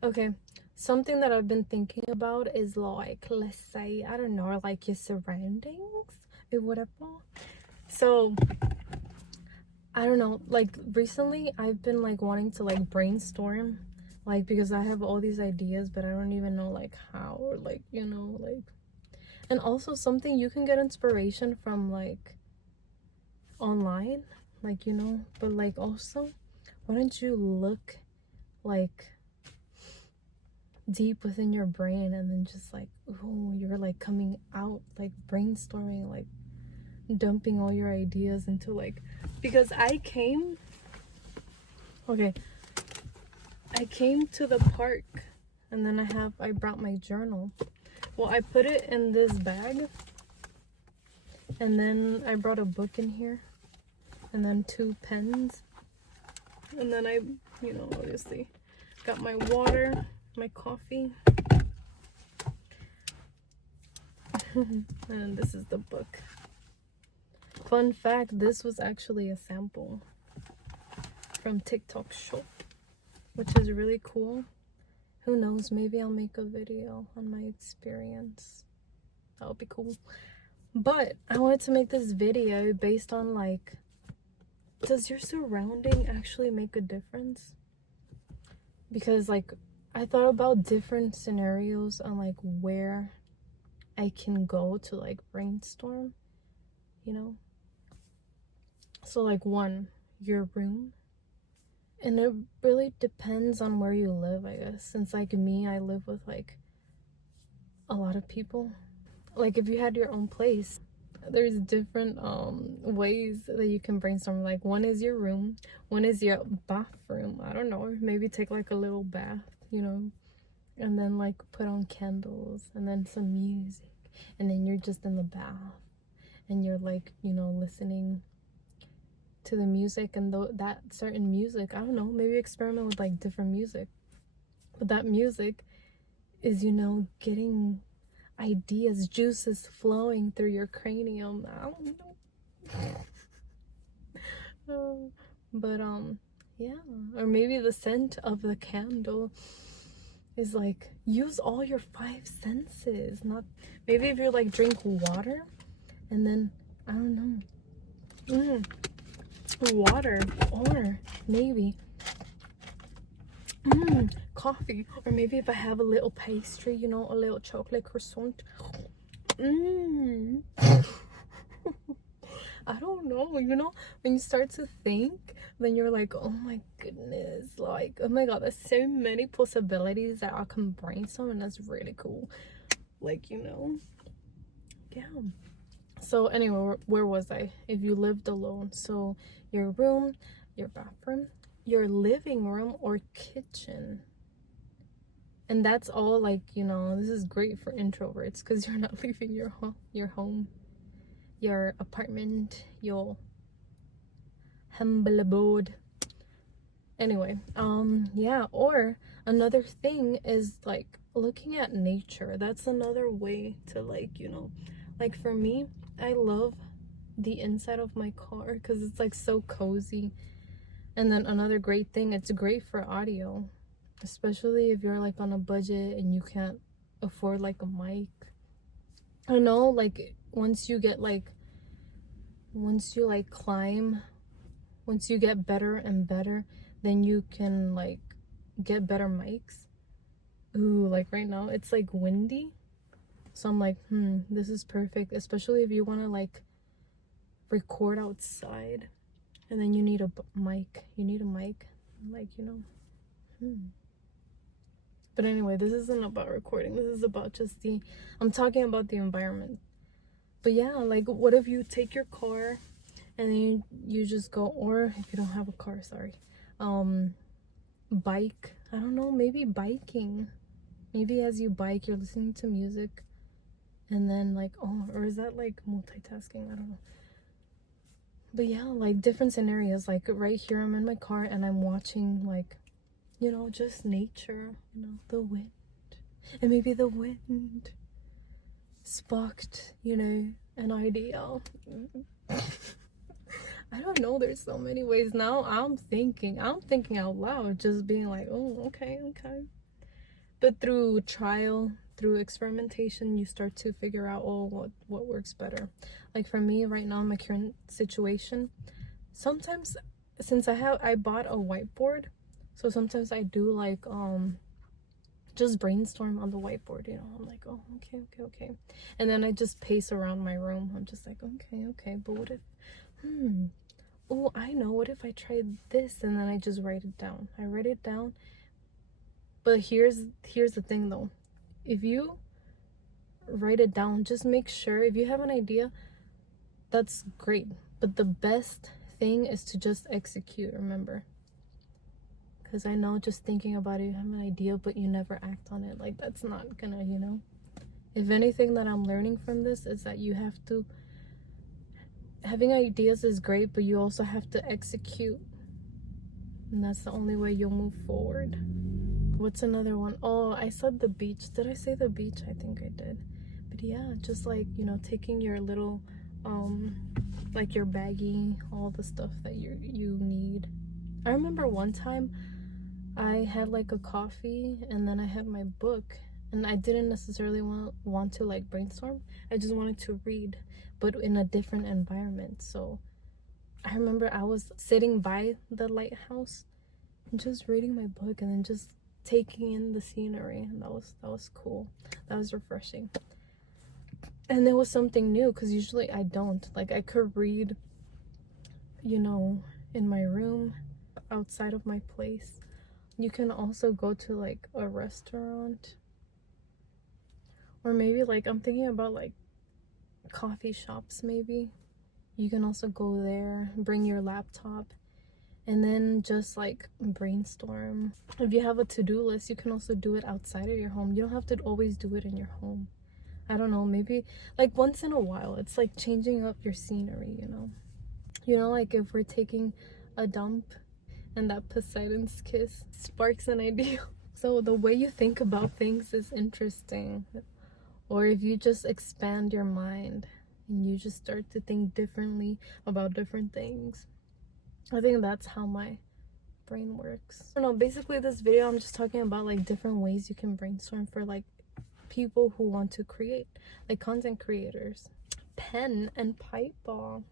Okay, something that I've been thinking about is like, let's say, I don't know, like your surroundings or whatever. So, I don't know, like recently I've been like wanting to like brainstorm, like because I have all these ideas, but I don't even know like how or like, like, and also something you can get inspiration from like online, like, but like also, why don't you look like deep within your brain and then just like, oh, you're like coming out like brainstorming, like dumping all your ideas into like, because okay, I came to the park and then I brought my journal. Well, I put it in this bag and then I brought a book in here and then 2 pens and then I, obviously got my water, my coffee. And this is the book. Fun fact, this was actually a sample from TikTok shop, which is really cool. Who knows, maybe I'll make a video on my experience. That would be cool. But I wanted to make this video based on like, does your surrounding actually make a difference? Because like I thought about different scenarios on like where I can go to like brainstorm, so like one, your room. And it really depends on where you live, I guess. Since like me, I live with like a lot of people. Like if you had your own place, there's different ways that you can brainstorm. Like one is your room, one is your bathroom. I don't know, maybe take like a little bath, and then like put on candles and then some music, and then you're just in the bath and you're like, listening to the music and that certain music. I don't know, maybe experiment with like different music, but that music is, getting ideas, juices flowing through your cranium. I don't know. But yeah, or maybe the scent of the candle is like, use all your 5 senses. Not, maybe if you like drink water and then I don't know, water, or maybe coffee, or maybe if I have a little pastry, a little chocolate croissant. I don't know, when you start to think, then you're like, oh my goodness, like, oh my god, there's so many possibilities that I can brainstorm, and that's really cool. Like, yeah. So anyway, where was I? If you lived alone, so your room, your bathroom, your living room or kitchen. And that's all like, this is great for introverts because you're not leaving your home, your apartment, your humble abode. Anyway, yeah, or another thing is like looking at nature. That's another way to like, like for me, I love the inside of my car because it's like so cozy. And then another great thing, it's great for audio, especially if you're like on a budget and you can't afford like a mic. I know, like once you climb, once you get better and better, then you can like get better mics. Ooh, like right now it's like windy, so I'm like, this is perfect, especially if you want to like record outside and then you need a mic, like, But anyway, this isn't about recording, this is about just I'm talking about the environment. But yeah, like what if you take your car and then you just go, or if you don't have a car, sorry, bike. I don't know, maybe biking. Maybe as you bike, you're listening to music and then like, or is that like multitasking? I don't know. But yeah, like different scenarios. Like right here, I'm in my car and I'm watching like, just nature, the wind. And maybe the wind sparked, an idea. I don't know, there's so many ways. Now I'm thinking out loud, just being like, oh, okay. But through trial, through experimentation, you start to figure out, oh, what works better. Like for me right now in my current situation, sometimes since I bought a whiteboard, so sometimes I do like just brainstorm on the whiteboard, you know. I'm like, oh, okay, and then I just pace around my room. I'm just like, okay, but what if oh, I know, what if I tried this? And then I just write it down. I write it down. But here's the thing though, if you write it down, just make sure, if you have an idea, that's great, but the best thing is to just execute, remember, because I know just thinking about it, you have an idea but you never act on it, like that's not gonna, you know. If anything that I'm learning from this is that you have to, having ideas is great, but you also have to execute, and that's the only way you'll move forward. What's another one? Oh, I said the beach. Did I say the beach? I think I did. But yeah, just like, you know, taking your little like your baggie, all the stuff that you need. I remember one time I had like a coffee and then I had my book, and I didn't necessarily want to like brainstorm. I just wanted to read, but in a different environment. So I remember I was sitting by the lighthouse and just reading my book and then just taking in the scenery, and that was cool. That was refreshing. And it was something new, because usually I don't. Like I could read, you know, in my room, outside of my place. You can also go to like a restaurant, or maybe like I'm thinking about like coffee shops. Maybe you can also go there, bring your laptop, and then just like brainstorm. If you have a to-do list, you can also do it outside of your home. You don't have to always do it in your home. I don't know, maybe like once in a while. It's like changing up your scenery, you know. You know, like if we're taking a dump and that Poseidon's kiss sparks an idea. So the way you think about things is interesting. Or if you just expand your mind and you just start to think differently about different things. I think that's how my brain works. I don't know, basically this video I'm just talking about like different ways you can brainstorm for like people who want to create, like content creators. Pen and pipe ball.